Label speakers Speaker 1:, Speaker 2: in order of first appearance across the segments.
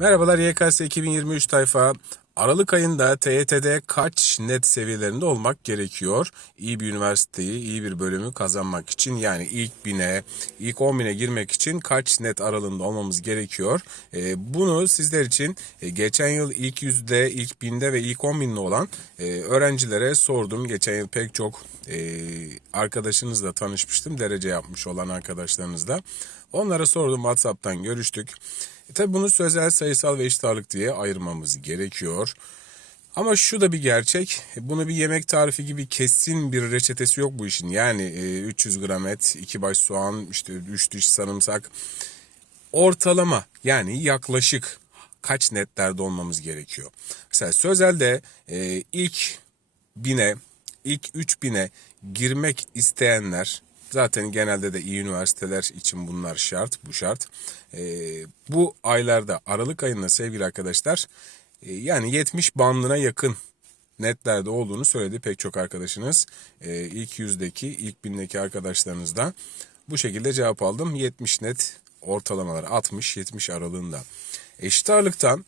Speaker 1: Merhabalar YKS 2023 tayfa. Aralık ayında TYT'de kaç net seviyelerinde olmak gerekiyor? İyi bir üniversiteyi, iyi bir bölümü kazanmak için yani ilk bine, ilk 10 bine girmek için kaç net aralığında olmamız gerekiyor? Ee, bunu sizler için e, geçen yıl ilk yüzde, ilk binde ve ilk 10 binde olan e, öğrencilere sordum. Geçen yıl pek çok e, arkadaşınızla tanışmıştım. Derece yapmış olan arkadaşlarınızla. Onlara sordum WhatsApp'tan görüştük. E tabi bunu sözel, sayısal ve eşit diye ayırmamız gerekiyor. Ama şu da bir gerçek. Bunu bir yemek tarifi gibi kesin bir reçetesi yok bu işin. Yani e, 300 gram et, 2 baş soğan, işte 3 diş sarımsak. Ortalama yani yaklaşık kaç netlerde olmamız gerekiyor. Mesela sözelde e, ilk bine, ilk 3000'e girmek isteyenler Zaten genelde de iyi üniversiteler için bunlar şart, bu şart. Ee, bu aylarda Aralık ayında sevgili arkadaşlar e, yani 70 bandına yakın netlerde olduğunu söyledi pek çok arkadaşınız. Ee, ilk yüzdeki, ilk bindeki arkadaşlarınızda bu şekilde cevap aldım. 70 net ortalamalar 60-70 aralığında. Eşit ağırlıktan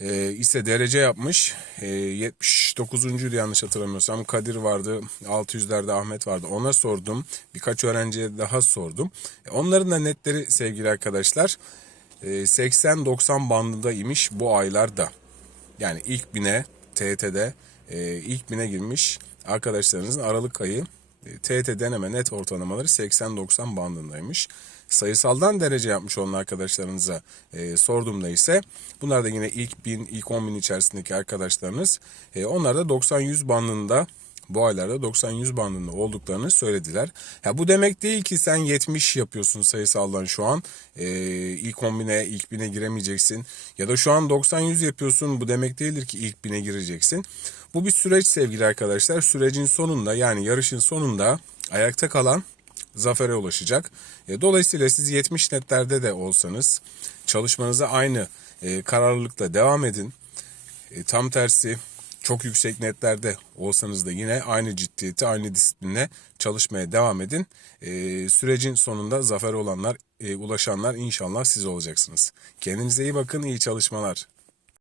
Speaker 1: e, ise derece yapmış. E, 79. yanlış hatırlamıyorsam Kadir vardı. 600'lerde Ahmet vardı. Ona sordum. Birkaç öğrenciye daha sordum. E, onların da netleri sevgili arkadaşlar e, 80-90 bandında imiş bu aylarda. Yani ilk bine TET'de e, ilk bine girmiş arkadaşlarınızın Aralık ayı TET deneme net ortalamaları 80-90 bandındaymış. Sayısaldan derece yapmış olan arkadaşlarınıza e, sorduğumda ise bunlar da yine ilk 1000, ilk 10 bin içerisindeki arkadaşlarınız. E, onlar da 90-100 bandında bu aylarda 90-100 bandında olduklarını söylediler. Ya bu demek değil ki sen 70 yapıyorsun sayısaldan şu an. Ee, ilk 10.000'e, ilk 1000'e giremeyeceksin. Ya da şu an 90-100 yapıyorsun. Bu demek değildir ki ilk 1000'e gireceksin. Bu bir süreç sevgili arkadaşlar. Sürecin sonunda yani yarışın sonunda ayakta kalan zafere ulaşacak. E, dolayısıyla siz 70 netlerde de olsanız çalışmanıza aynı e, kararlılıkla devam edin. E, tam tersi çok yüksek netlerde olsanız da yine aynı ciddiyeti, aynı disipline çalışmaya devam edin. E, sürecin sonunda zafer olanlar, e, ulaşanlar inşallah siz olacaksınız. Kendinize iyi bakın, iyi çalışmalar.